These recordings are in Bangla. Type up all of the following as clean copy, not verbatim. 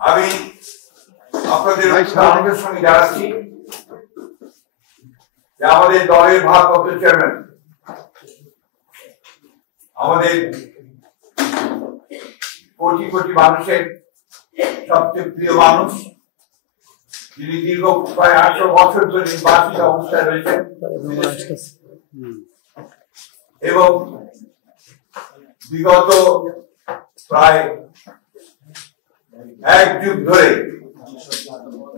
আমি আপনাদের সঙ্গে জানাচ্ছি যে আমাদের দলের ভারপ্রাপ্ত চেয়ারম্যান, আমাদের কোটি কোটি মানুষের সবচেয়ে প্রিয় মানুষ, যিনি দীর্ঘ প্রায় 800 বছর ধরে নির্বাচিত অবস্থায় রয়েছেন এবং বিগত প্রায় 1 যুগ ধরে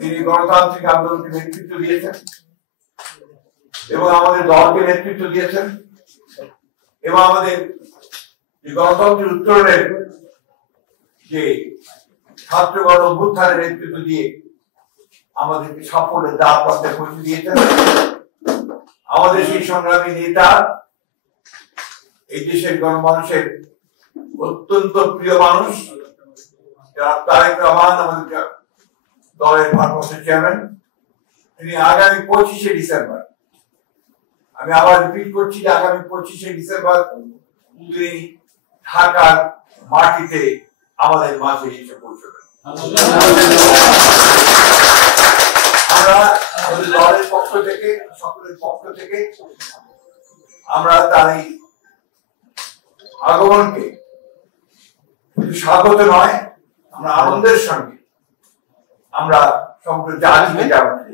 তিনি গণতান্ত্রিক আন্দোলনকে নেতৃত্ব দিয়েছেন এবং আমাদের দলকে নেতৃত্ব দিয়েছেন এবং আমাদের গণতন্ত্রের উত্তরণের যে ছাত্রগণ অভ্যুত্থানের নেতৃত্ব দিয়ে আমাদেরকে সাফল্যের দ্বার প্রান্তে পৌঁছে দিয়েছেন। আমাদের সেই সংগ্রামী নেতা, এই দেশের গণমানুষের অত্যন্ত প্রিয় মানুষ তারেক রহমান, আমাদের দলের ভারপ্রাপ্ত চেয়ারম্যান, তিনি আগামী 25শে ডিসেম্বর, আমি আবার রিপিট করছি যে আগামী 25শে ডিসেম্বর তিনি ঢাকার মাটিতে আমাদের মাঝে এসে পৌঁছবেন। আমরা আমাদের দলের পক্ষ থেকে, সকলের পক্ষ থেকে আমরা তার এই আগমনকে শুধু স্বাগত নয়, আমরা আনন্দের সঙ্গে আমরা সমগ্র জাতিকে জানাতে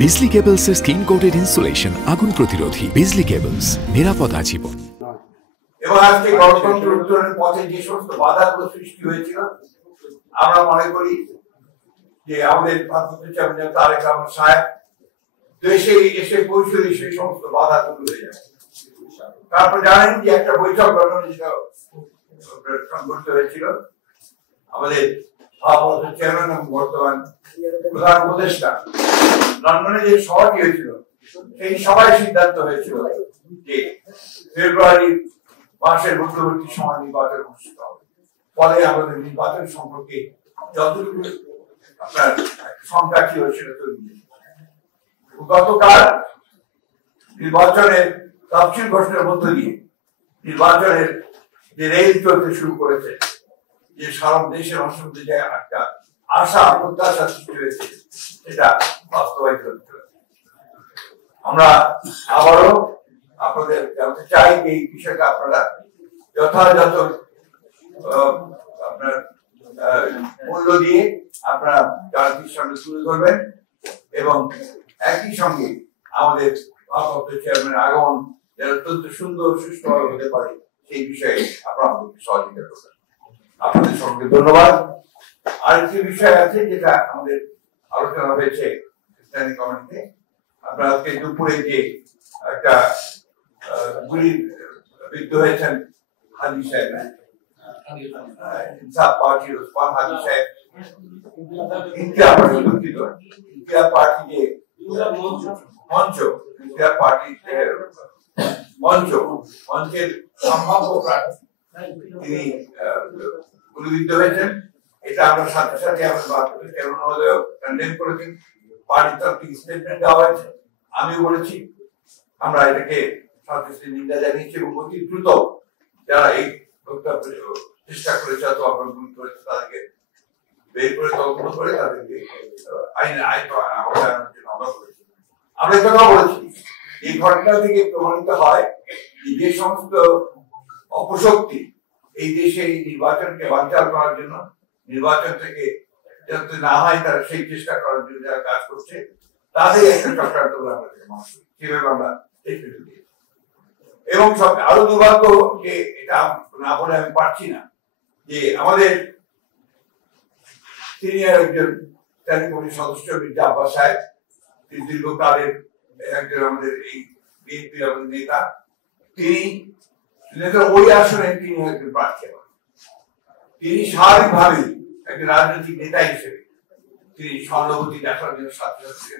বিজলি কেবলস এর স্কিন কোটেড ইনসুলেশন আগুন প্রতিরোধী। বিজলি কেবলস, নিরাপদ আজীবন। এবং আজকে গণতন্ত্র উত্তরণের পথে যে সমস্ত বাধাগুলো সৃষ্টি হয়েছিল, আমরা মনে করি যে আমাদের ভারপ্রাপ্ত চেয়ারম্যান তারেক রহমান সাহেব দেশে এসে পৌঁছলে সেই সমস্ত বাধাগুলো হয়ে যাবে। তারপর জানেন যে একটা বৈঠক সংঘটিত হয়েছিল আমাদের ভারপ্রাপ্ত চেয়ারম্যান এবং বর্তমান প্রধান উপদেষ্টা লন্ডনে যে সভাটি হয়েছিল, সেই সভায় সিদ্ধান্ত হয়েছিল যে ফেব্রুয়ারি মাসের মধ্যবর্তী সময় নির্বাচন অনুষ্ঠিত হবে। ফলে আমাদের নির্বাচন সম্পর্কে যতটুকু আপনার সংখ্যা ছিল সেটা তৈরি। গতকাল নির্বাচনের তফসিল ঘোষণার মধ্য দিয়ে নির্বাচনের যে রেল চলতে শুরু করেছে, যে সারা দেশের অসংখ্য যে একটা আশা প্রত্যাশা সৃষ্টি হয়েছে, সেটা বাস্তবায়িত হচ্ছে। আমরা আবারও আপনাদের জানতে চাই যে এই বিষয়টা আপনারা যথাযথ আপনার মূল্য দিয়ে আপনারা জাতির সামনে তুলে ধরবেন এবং একই সঙ্গে আমাদের ভারপ্রাপ্ত চেয়ারম্যানের আগমন যেন অত্যন্ত সুন্দর সুষ্ঠুভাবে হতে পারে সেই বিষয়ে আপনারা আমাদেরকে সহযোগিতা করবেন। আপনাদের সঙ্গে ধন্যবাদ। আরেকটি বিষয় আছে যেটা আমাদের আলোচনা হয়েছে স্ট্যান্ডিং কমিটিতে। আপনারা আজকে দুপুরে যে একটা গুলি বিদ্ধ হয়েছেন হাজি সাহেব, ইনসাফ পার্টির ওসমান হাজি সাহেব, ইনকিলাব পার্টি যে মঞ্চ, ইনকিলাব পার্টির মঞ্চের সম্ভাব্য প্রার্থী তিনি গুলিবিদ্ধ হয়েছেন। এটা আমরা সাথে সাথে আমাদের কন্ডেম করেছি, পার্টির তরফ থেকে স্টেটমেন্ট দেওয়া হয়েছে, আমিও বলেছি। আমরা এটাকে সাথে সাথে নিন্দা জানিয়েছি এবং অতি দ্রুত যারা এই চেষ্টা করেছে অথবা অপরাধ করেছে তাদেরকে বের করে তদন্ত করে তাদেরকে আইন আমরা করেছি। আমরা এই কথা বলেছি, এই ঘটনা থেকে প্রমাণিত হয় যে সমস্ত অপশক্তি এই দেশে এই নির্বাচনকে বানচাল করার জন্য, নির্বাচন থেকে যাতে না হয় তারা সেই চেষ্টা করার জন্য যারা কাজ করছে, তাদের একটা চক্রান্ত সেভাবে আমরা দেখতে দিই। এবং সব আরো দুর্ভাগ্য যে এটা না বলে আমি পারছি না যে আমাদের সিনিয়র একজন স্ট্যান্ডিং কমিটির সদস্য মির্জা আব্বাস সাহেব, তিনি দীর্ঘকালের একজন আমাদের এই বিএনপির আমাদের নেতা, তিনি ওই আসনে তিনি একজন প্রার্থী। তিনি স্বাভাবিকভাবেই একজন রাজনৈতিক নেতা হিসেবে তিনি সহানুভূতি দেখার জন্য সাথে সাথে